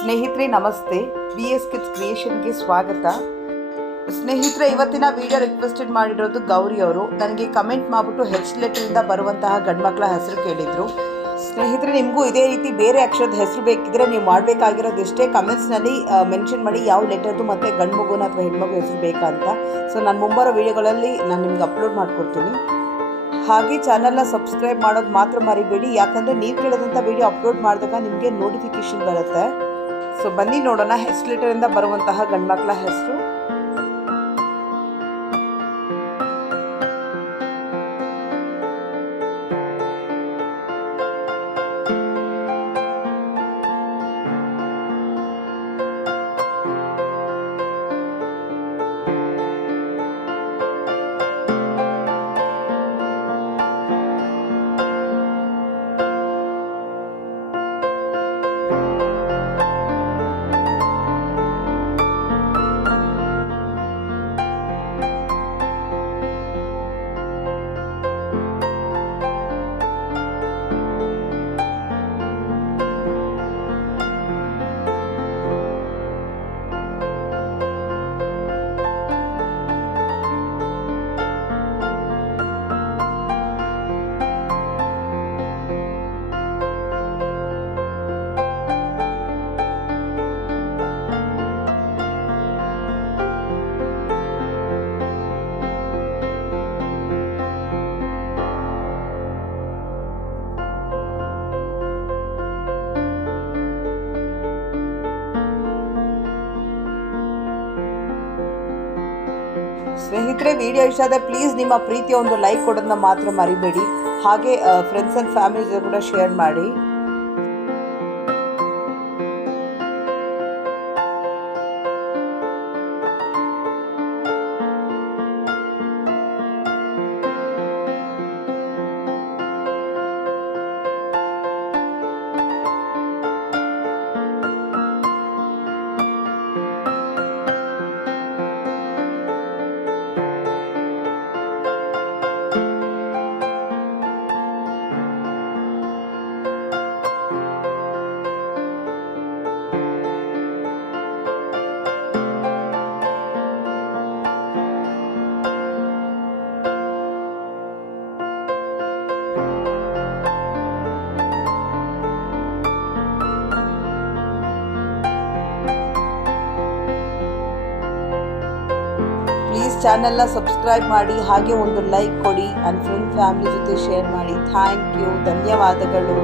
ಸ್ನೇಹಿತರೆ ನಮಸ್ತೆ, BS kids ಕ್ರಿಯೇಷನ್ಗೆ ಸ್ವಾಗತ. ಸ್ನೇಹಿತರೆ, ಇವತ್ತಿನ ವಿಡಿಯೋ ರಿಕ್ವೆಸ್ಟೆಡ್ ಮಾಡಿರೋದು ಗೌರಿ ಅವರು. ನನಗೆ ಕಮೆಂಟ್ ಮಾಡಿಬಿಟ್ಟು H ಲೆಟರಿಂದ ಬರುವಂತಹ ಗಂಡ್ಮಕ್ಳ ಹೆಸರು ಕೇಳಿದರು. ಸ್ನೇಹಿತರೆ, ನಿಮಗೂ ಇದೇ ರೀತಿ ಬೇರೆ ಅಕ್ಷರದ ಹೆಸರು ಬೇಕಿದ್ರೆ ನೀವು ಮಾಡಬೇಕಾಗಿರೋದು ಇಷ್ಟೇ, ಕಮೆಂಟ್ಸ್ನಲ್ಲಿ ಮೆನ್ಷನ್ ಮಾಡಿ ಯಾವ ಲೆಟರ್ದು ಮತ್ತು ಗಂಡು ಮಗುನ ಅಥವಾ ಹೆಣ್ಮಗು ಹೆಸರು ಬೇಕಾ ಅಂತ. ಸೊ ನಾನು ಮುಂಬರೋ ವಿಡಿಯೋಗಳಲ್ಲಿ ನಾನು ನಿಮ್ಗೆ ಅಪ್ಲೋಡ್ ಮಾಡಿಕೊಡ್ತೀನಿ. ಹಾಗೆ ಚಾನಲ್ನ ಸಬ್ಸ್ಕ್ರೈಬ್ ಮಾಡೋದು ಮಾತ್ರ ಮರಿಬೇಡಿ, ಯಾಕಂದರೆ ನೀವು ಕೇಳಿದಂಥ ವಿಡಿಯೋ ಅಪ್ಲೋಡ್ ಮಾಡಿದಾಗ ನಿಮಗೆ ನೋಟಿಫಿಕೇಷನ್ ಬರುತ್ತೆ. ಸೊ ಬನ್ನಿ ನೋಡೋಣ H ಲೆಟರಿಂದ ಬರುವಂತಹ ಗಂಡ್ಮಕ್ಳ ಹೆಸರು. ಸ್ನೇಹಿತರೆ, ವಿಡಿಯೋ ಇಷ್ಟ ಆದರೆ ಪ್ಲೀಸ್ ನಿಮ್ಮ ಪ್ರೀತಿಯ ಒಂದು ಲೈಕ್ ಕೊಡೋದನ್ನ ಮಾತ್ರ ಮರಿಬೇಡಿ. ಹಾಗೆ ಫ್ರೆಂಡ್ಸ್ ಆ್ಯಂಡ್ ಫ್ಯಾಮಿಲಿ ಜೊತೆ ಕೂಡ ಶೇರ್ ಮಾಡಿ. ಪ್ಲೀಸ್ ಚಾನಲ್ನ ಸಬ್ಸ್ಕ್ರೈಬ್ ಮಾಡಿ, ಹಾಗೆ ಒಂದು ಲೈಕ್ ಕೊಡಿ, ಆ್ಯಂಡ್ ಫ್ರೆಂಡ್ ಫ್ಯಾಮಿಲಿ ಜೊತೆ ಶೇರ್ ಮಾಡಿ. ಥ್ಯಾಂಕ್ ಯು, ಧನ್ಯವಾದಗಳು.